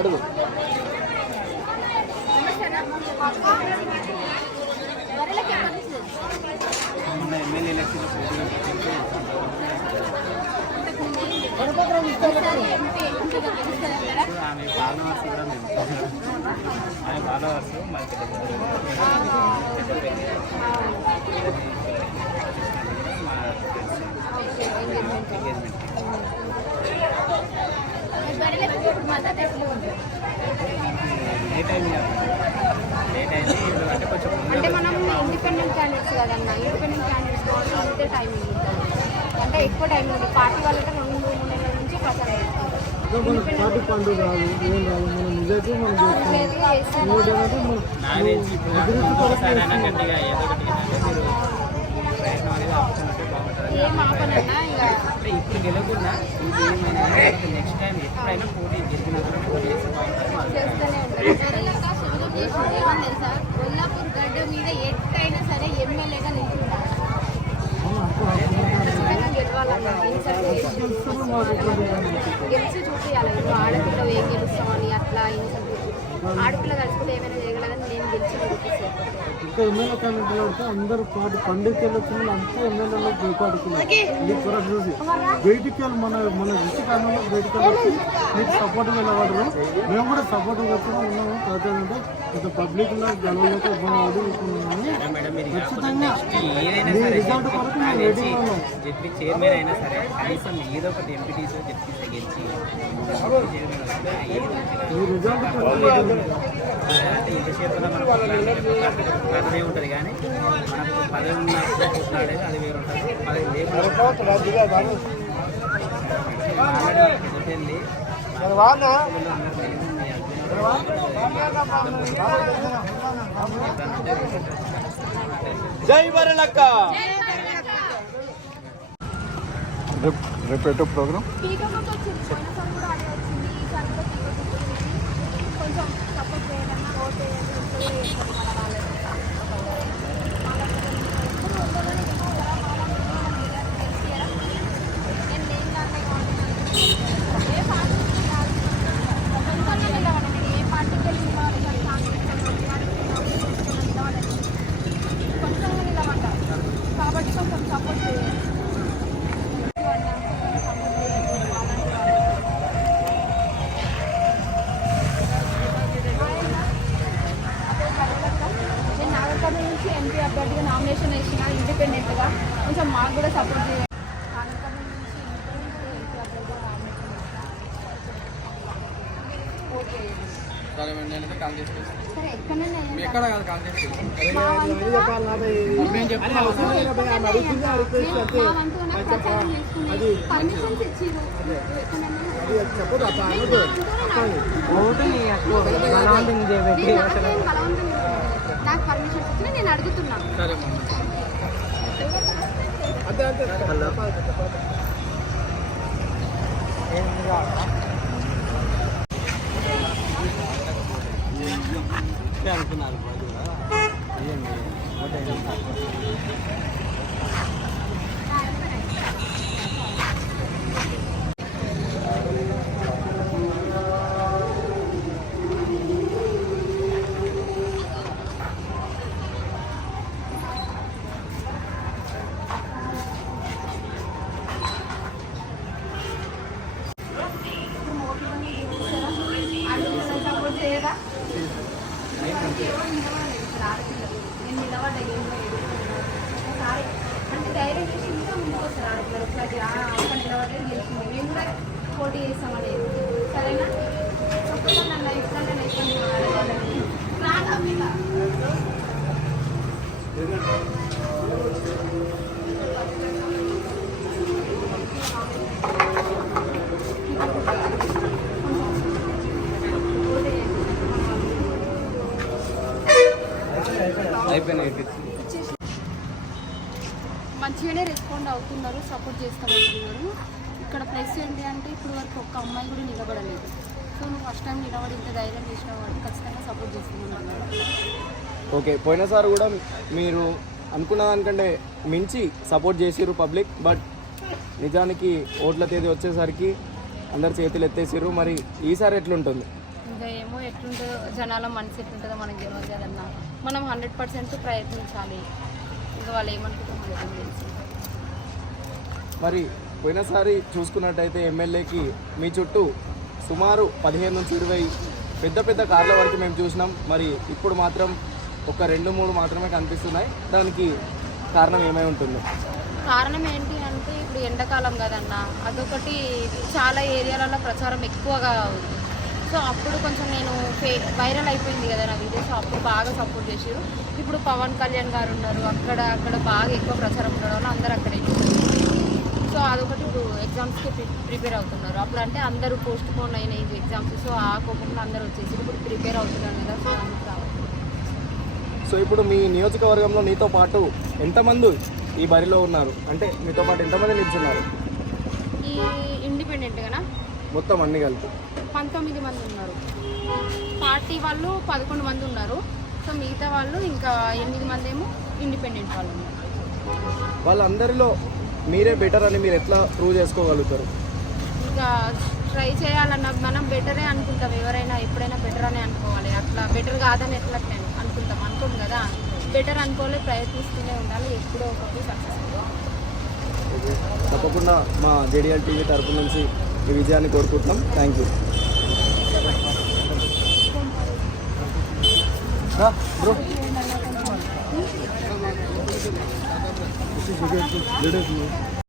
అడుగు. MLA election ఆమె followers కూడా మేము ఆమె ఫాలోవర్స్ మాకు లేట్ అయింది అంటే కొంచెం అంటే మనం ఇండిపెండెంట్ క్యాండిడేట్స్ కదన్నా, ఇండిపెండెంట్ క్యాండిడేట్స్ కోసం అంతే టైం ఉంటుంది. అంటే ఎక్కువ టైం ఉంది. పార్టీ వాళ్ళంటే 2-3 నెలల నుంచి ప్రచారం చేస్తారు. పార్టీ పండుగ రాదు, ఏం రాదు, మనం నిజాయితీ మనం ఏం ఆపనన్నా ఇక ఇప్పుడు గెలకుండా ఏమైనా నెక్స్ట్ టైం ఎప్పుడైనా పోటీ గెలిచినప్పుడు చేస్తూనే ఉంటారు. ఏమని తెలుసా, కొల్లాపూర్ గడ్డ మీద ఎట్టయినా సరే ఎమ్మెల్యేగా నిల్చుంటారు. గెలిచి చూపించాలి. ఇప్పుడు ఆడపిల్ల ఏం గెలుస్తామని అట్లా ఆడపిల్ల కలిసిపోతే ఏమైనా చేయగలదని నేను గెలిచి చూపిస్తాను. ఇంకా ఎమ్మెల్యే క్యాండిడేట్ పడితే అందరూ పార్టీ పండుగకి వెళ్ళొచ్చిన అంతా ఎమ్మెల్యేలో పోరాడుతున్నారు. చూసి బయటికి వెళ్ళి మన దృష్టి కారణంలో బయటికి వెళ్ళి మీకు సపోర్ట్గా వెళ్ళబడరు. మేము కూడా సపోర్ట్గా వచ్చి ఉన్నాము. కాదంటే ఇంత పబ్లిక్ గెలవలేక ఇబ్బంది ఖచ్చితంగా రిజల్ట్ కొరకు మేము రెడీగా ఉన్నాం. జెడ్పీ చైర్మన్ అయినా సరే కనీసం ఏదో ఒకటి ఎంపీటీసీ జెడ్పీ గెలిచి ఈ రిజల్ట్ ఎంతసేపు మనకు ఉంటుంది కానీ మనకు పదవి ఉన్నప్పుడు కొట్లాడేది అది వేరు ఉంటుంది. పదవి లేకుండా జై వరలక్క. రేపు ప్రోగ్రామ్ కొంచెం సపోర్ట్ చేయాలన్నా ఓటే ఏ పార్టీకి వెళ్ళిన కొంచెం నిలబడ్డ కాబట్టి కొంచెం సపోర్ట్ చేయాలి. ఎంపీ అభ్యర్థిగా నామినేషన్ వేసిన ఇండిపెండెంట్గా కొంచెం మాకు కూడా సపోర్ట్ చేయాలి. నాకు పర్మిషన్ ఇచ్చిన నేను అడుగుతున్నాను. అనుకున్నారు అంటే ధైర్యం చేసి ఇంకా ముందుకు వస్తారు. మేము కూడా పోటీ చేస్తాం అనేది సరేనా. నా లైఫ్లో మంచిగానే రెస్పాండ్ అవుతున్నారు, సపోర్ట్ చేస్తామంటున్నారు. ఇక్కడ ప్లస్ ఏంటి అంటే ఇప్పుడు వరకు ఒక్క అమ్మాయి కూడా నిలబడలేదు. సో నువ్వు ఫస్ట్ టైం నిలబడి ఇంత ధైర్యం చేసిన వాడికి ఖచ్చితంగా సపోర్ట్ చేస్తున్నాను. ఓకే, పోయినసారి కూడా మీరు అనుకున్న దానికంటే మించి సపోర్ట్ చేసిర్రు పబ్లిక్. బట్ నిజానికి ఓట్ల తేదీ వచ్చేసరికి అందరు చేతులు ఎత్తేసిర్రు. మరి ఈసారి ఎట్లుంటుంది? ఇక ఏమో ఎట్లుంటుందో జనాల మనసు ఎట్లుంటుందో మనకు తెలియదు కదన్నా. మనం 100% ప్రయత్నించాలి. ఇంకా వాళ్ళు ఏమనుకుంటారో మనకు తెలుసు. మరి పోయినసారి చూసుకున్నట్టయితే ఎమ్మెల్యేకి మీ చుట్టూ సుమారు 15 నుంచి 20 పెద్ద పెద్ద కార్ల వరకు మేము చూసినాం. మరి ఇప్పుడు మాత్రం ఒక 2-3 మాత్రమే కనిపిస్తున్నాయి. దానికి కారణం ఏమై ఉంటుంది? కారణం ఏంటి అంటే ఇప్పుడు ఎండాకాలం కదన్న, అదొకటి చాలా ఏరియాలలో ప్రచారం ఎక్కువగా ఉంది. సో అప్పుడు కొంచెం నేను వైరల్ అయిపోయింది కదా నా వీడియో. సో అప్పుడు బాగా సపోర్ట్ చేసారు. ఇప్పుడు పవన్ కళ్యాణ్ గారు ఉన్నారు, అక్కడ బాగా ఎక్కువ ప్రచారం ఉండడం వల్ల అందరూ అక్కడే. సో అదొకటి ఇప్పుడు ఎగ్జామ్స్కి ప్రిపేర్ అవుతున్నారు. అప్పుడు అంటే అందరూ పోస్ట్ పోన్ అయినాయి ఎగ్జామ్స్. సో ఆ కోపంలో అందరూ వచ్చేసి ఇప్పుడు ప్రిపేర్ అవుతున్నారు కదా. సో అందుకు రావాలి. సో ఇప్పుడు మీ నియోజకవర్గంలో నీతో పాటు ఎంతమంది ఈ బరిలో ఉన్నారు? అంటే మీతో పాటు ఎంతమంది నిల్చున్నారు? ఈ ఇండిపెండెంట్గానా మొత్తం అన్ని కలిపి 19 మంది ఉన్నారు. పార్టీ వాళ్ళు 11 మంది ఉన్నారు. సో మిగతా వాళ్ళు ఇంకా 8 మంది ఏమో ఇండిపెండెంట్ వాళ్ళు ఉన్నారు. వాళ్ళందరిలో మీరే బెటర్ అని మీరు ఎట్లా ప్రూవ్ చేసుకోగలుగుతారు? ఇంకా ట్రై చేయాలన్న మనం బెటరే అనుకుంటాం. ఎవరైనా ఎప్పుడైనా బెటర్ అనే అనుకోవాలి. అట్లా బెటర్ కాదని ఎట్లా అనుకోం కదా. బెటర్ అనుకోవాలి, ప్రయత్నిస్తూనే ఉండాలి. ఎప్పుడో ఒకటి సక్సెస్. తప్పకుండా మా జేడీఎల్ టీవీ తరపు నుంచి ఈ విజయాన్ని కోరుకుంటున్నాం. Thank you bro.